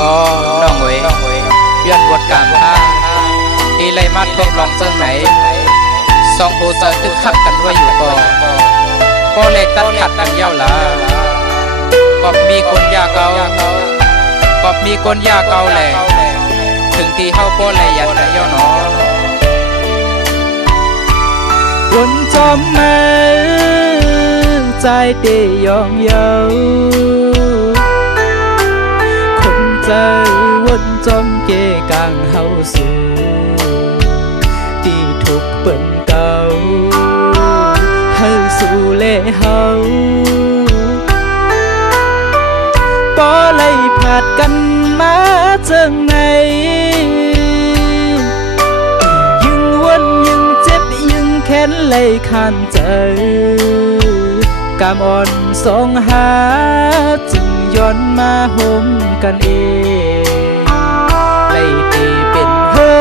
อ๋อน้องเอ๋ยเวียนบทการพาที่ไล่มัดพวกลองเจิ้งไหนสองผู้เจอตึกขับกันไว้อยู่ก่อพ่อเล็กตัดขัดกันเย้าหลาก็มีคนยาเก่าก็มีคนยาเก่าแหละถึงที่เฮาพ่อแลยันแต่ย่อหนอวนจอมมาใจเดียองเยาคนใจวนจอมเกกางเฮาสู่ที่ถูกเปิ่นเก่าเฮาสู่เล่เฮาก็เลยผาดกันมาเจิงในยึงวนยึงเจ็บยึงแค้นเลยขันเจอกามอ่อนสองหาจึงย้อนมาห่มกันเองเลยตีเป็นเฮิ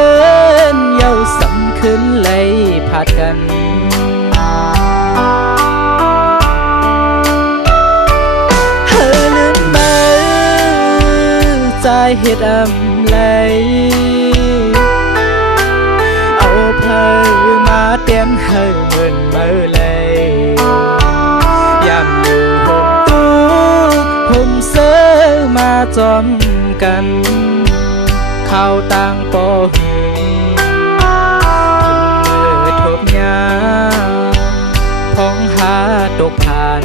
นเย้าสำขึ้นเลยผาดกันเฮลืมเบอใจเฮ็ดอำไหลเอาเพลมาเตียนเฮเมินเมื่อเลยยามอยู่ห่มตู้ห่มเสื้อมาจอมกันข้าวต่างปอหึงเมื่อทบยาพ้องหาตกผ่าน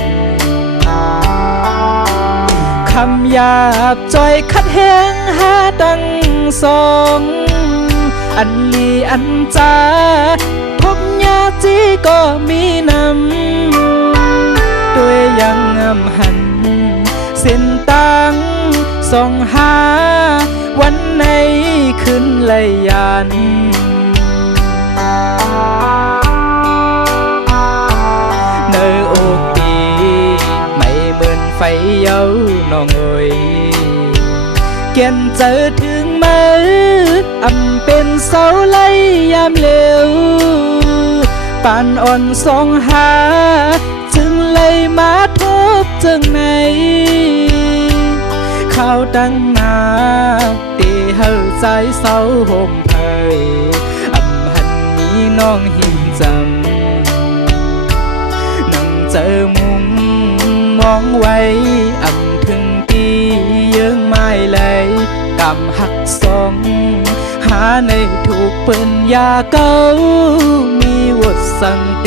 คำหยาบจอยคัดแห้งหาดังสองอันลีอันจาพบญาจีก็มีนำด้วยยังงำหันเส้นตังส่องหาวันไหนขึ้นเลยยันเนอโอกดีไม่เหมือนไฟเย้าน้องเอ๋ยเกียนเจอถึงมืออำเป็นเสาไล่ยามเร็วปานอ่อนสองหาจึงเลยมาทบจึงในข้าวดังนาตีเฮาใจเศร้าห่มเพยอำหันนี้น้องหินจำนั่งเจอมุมมองไว้อำถึงตีเยื่อไม่เลยกำหักสองหาในถูกเปิ้นยาเก่ามีวดสังเต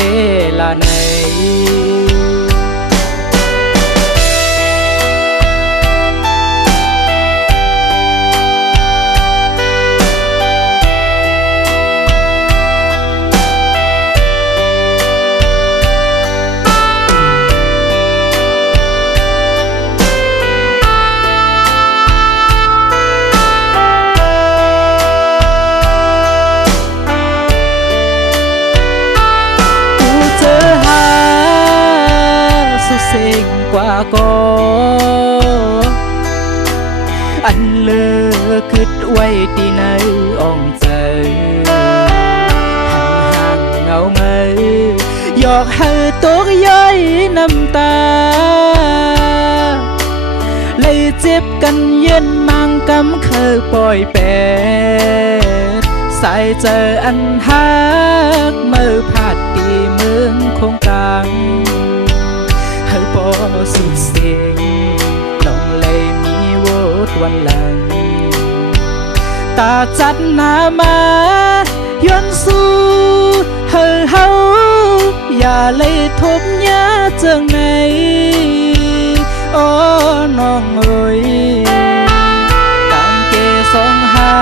ละในเสียงกว่าก็อันเลือคิดไว้ที่ในอ่องใจห่างเงาเมยหยอกให้ตกย้อยน้ำตาเลยเจ็บกันเย็นมังกำเคยปล่อยแปดสายเจออันหักเมื่อผาดตีเมืองคงกลางเฮาบ่สุดเสียงน้องเลยมีโวดวันหลังตาจัดหน้ามาย้อนสู่เฮาอย่าเลยทบยาเจิงในโอ้น้องเอ๋ยต่างเกสองหา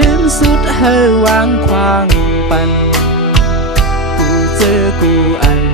ลืมสุดเฮาวางควางปันกูเจอกูอัน